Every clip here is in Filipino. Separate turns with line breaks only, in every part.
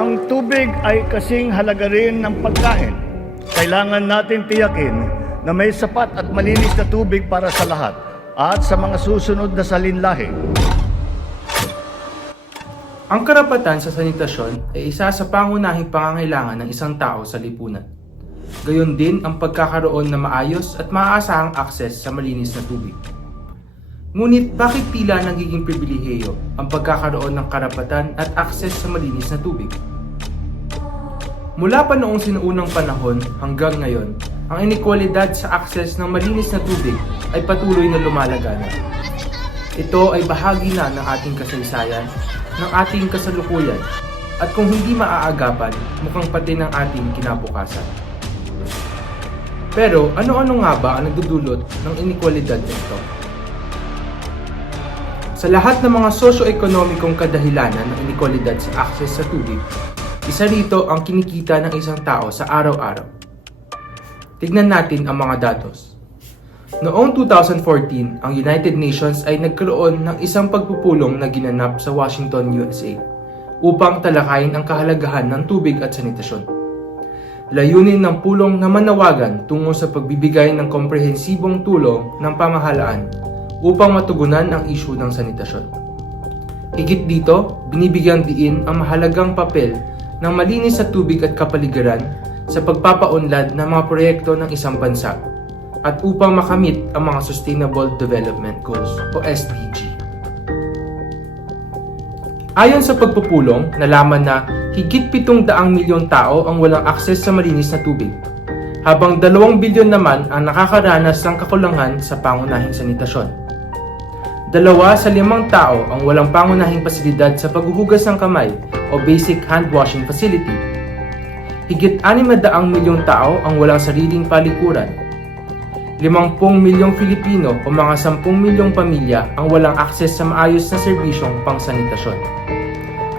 Ang tubig ay kasing halaga rin ng pagkain. Kailangan natin tiyakin na may sapat at malinis na tubig para sa lahat at sa mga susunod na salinlahi.
Ang karapatan sa sanitasyon ay isa sa pangunahing pangangailangan ng isang tao sa lipunan. Gayon din ang pagkakaroon ng maayos at maaasahang akses sa malinis na tubig. Ngunit bakit tila nagiging pribilehiyo ang pagkakaroon ng karapatan at akses sa malinis na tubig? Mula pa noong sinuunang panahon hanggang ngayon, ang inekwalidad sa akses ng malinis na tubig ay patuloy na lumalaganap. Ito ay bahagi na ng ating kasaysayan, ng ating kasalukuyan, at kung hindi maaagapan, mukhang pati ng ating kinabukasan. Pero ano-ano nga ba ang nagdudulot ng inekwalidad nito? Sa lahat ng mga sosyo-ekonomikong kadahilanan ng inekwalidad sa akses sa tubig, isa rito ang kinikita ng isang tao sa araw-araw. Tignan natin ang mga datos. Noong 2014, ang United Nations ay nagkaroon ng isang pagpupulong na ginanap sa Washington, USA upang talakayin ang kahalagahan ng tubig at sanitasyon. Layunin ng pulong na manawagan tungo sa pagbibigay ng komprehensibong tulong ng pamahalaan upang matugunan ang isyu ng sanitasyon. Higit dito, binibigyang diin ang mahalagang papel ng malinis sa tubig at kapaligiran sa pagpapaunlad ng mga proyekto ng isang bansa at upang makamit ang mga Sustainable Development Goals o SDG. Ayon sa pagpupulong, nalaman na higit 700 milyong tao ang walang akses sa malinis na tubig, habang 2 bilyon naman ang nakakaranas ng kakulangan sa pangunahing sanitasyon. Dalawa sa limang tao ang walang pangunahing pasilidad sa paghuhugas ng kamay o basic hand washing facility. Higit 600 milyong tao ang walang sariling palikuran. 50 milyong Filipino o mga 10 milyong pamilya ang walang akses sa maayos na serbisyong pangsanitasyon.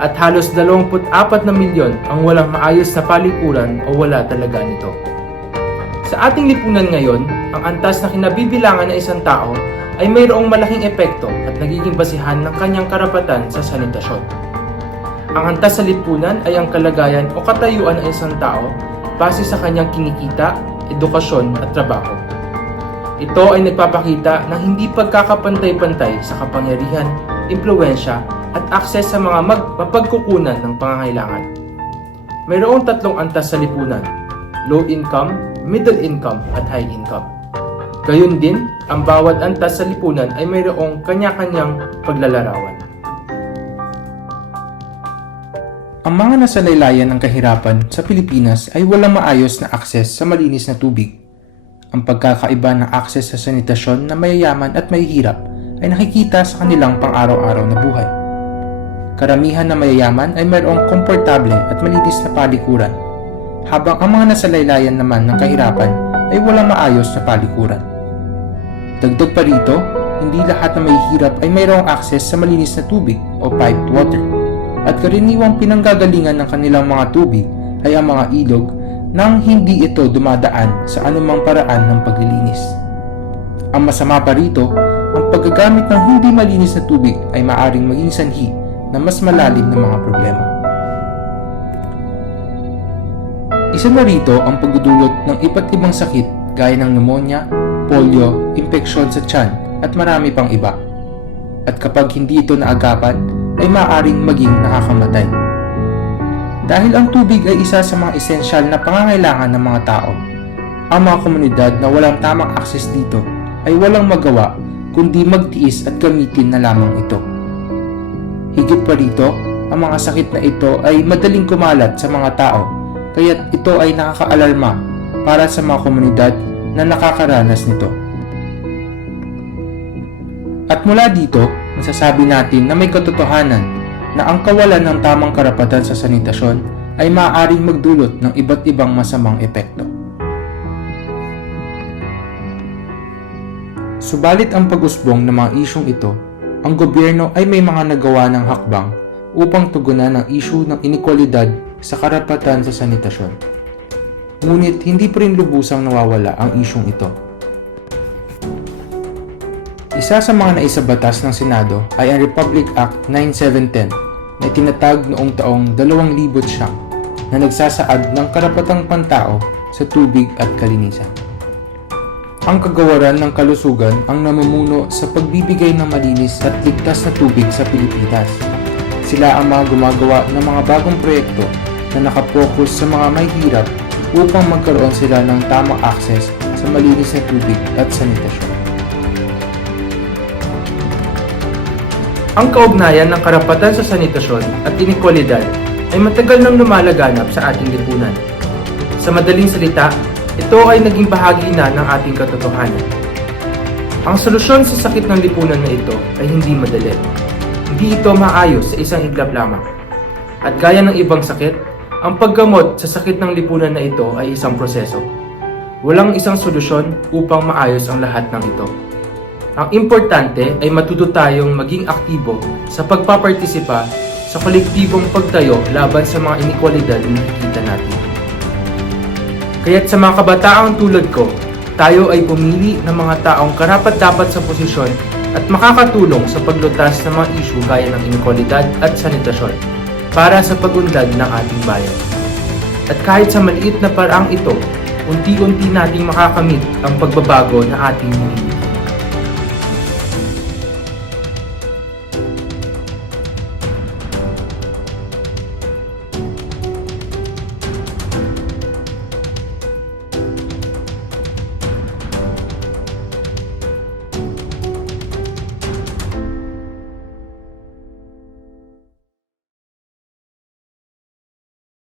At halos 24 na milyon ang walang maayos na palikuran o wala talaga nito. Sa ating lipunan ngayon, ang antas na kinabibilangan ng isang tao ay mayroong malaking epekto at nagiging basihan ng kanyang karapatan sa sanitasyon. Ang antas sa lipunan ay ang kalagayan o katayuan ng isang tao base sa kanyang kinikita, edukasyon at trabaho. Ito ay nagpapakita ng hindi pagkakapantay-pantay sa kapangyarihan, impluensya at akses sa mga mag mapagkukunan ng pangangailangan. Mayroong tatlong antas sa lipunan, low income, middle income at high income. Gayun din, ang bawat antas sa lipunan ay mayroong kanya-kanyang paglalarawan. Ang mga nasalaylayan ng kahirapan sa Pilipinas ay walang maayos na akses sa malinis na tubig. Ang pagkakaiba ng akses sa sanitasyon na mayayaman at mahihirap ay nakikita sa kanilang pang-araw-araw na buhay. Karamihan na mayayaman ay mayroong komportable at malinis na palikuran, habang ang mga nasalaylayan naman ng kahirapan ay walang maayos na palikuran. Dagdag pa rito, hindi lahat na may hirap ay mayroong akses sa malinis na tubig o piped water. At karaniwang pinanggagalingan ng kanilang mga tubig ay ang mga ilog nang hindi ito dumadaan sa anumang paraan ng paglilinis. Ang masama pa rito, ang paggagamit ng hindi malinis na tubig ay maaring maging sanhi na mas malalim na mga problema. Isa na rito ang pagdudulot ng iba't ibang sakit gaya ng pneumonia, polio, impeksyon sa tiyan at marami pang iba. At kapag hindi ito naagapan, ay maaaring maging nakakamatay. Dahil ang tubig ay isa sa mga esensyal na pangangailangan ng mga tao, ang mga komunidad na walang tamang akses dito ay walang magawa kundi magtiis at gamitin na lamang ito. Higit pa rito, ang mga sakit na ito ay madaling kumalat sa mga tao, kaya't ito ay nakakaalarma para sa mga komunidad na nakakaranas nito. At mula dito, masasabi natin na may katotohanan na ang kawalan ng tamang karapatan sa sanitasyon ay maaaring magdulot ng iba't ibang masamang epekto. Subalit ang pag-usbong ng mga isyong ito, ang gobyerno ay may mga nagawa ng hakbang upang tugunan ang isyu ng inekwalidad sa karapatan sa sanitasyon. Ngunit hindi pa rin lubusang nawawala ang isyong ito. Isa sa mga naisabatas ng Senado ay ang Republic Act 9710 na itinatag noong taong 2000 siyang na nagsasaad ng karapatang pantao sa tubig at kalinisan. Ang kagawaran ng kalusugan ang namumuno sa pagbibigay ng malinis at ligtas na tubig sa Pilipinas. Sila ang mga gumagawa ng mga bagong proyekto na nakapokus sa mga may hirap upang magkaroon sila ng tamang akses sa malinis na tubig at sanitasyon. Ang kaugnayan ng karapatan sa sanitasyon at inekwalidad ay matagal nang lumalaganap sa ating lipunan. Sa madaling salita, ito ay naging bahagi na ng ating katotohanan. Ang solusyon sa sakit ng lipunan na ito ay hindi madali. Hindi ito maayos sa isang iglap lamang. At gaya ng ibang sakit, ang paggamot sa sakit ng lipunan na ito ay isang proseso. Walang isang solusyon upang maayos ang lahat ng ito. Ang importante ay matuto tayong maging aktibo sa pagpapartisipa sa kolektibong pagtayo laban sa mga inekwalidad na nakikita natin. Kaya't sa mga kabataang tulad ko, tayo ay pumili ng mga taong karapat-dapat sa posisyon at makakatulong sa paglutas ng mga isyu gaya ng inekwalidad at sanitasyon para sa pag-unlad ng ating bayan. At kahit sa maliit na paraang ito, unti-unti nating makakamit ang pagbabago na ating hinihingi.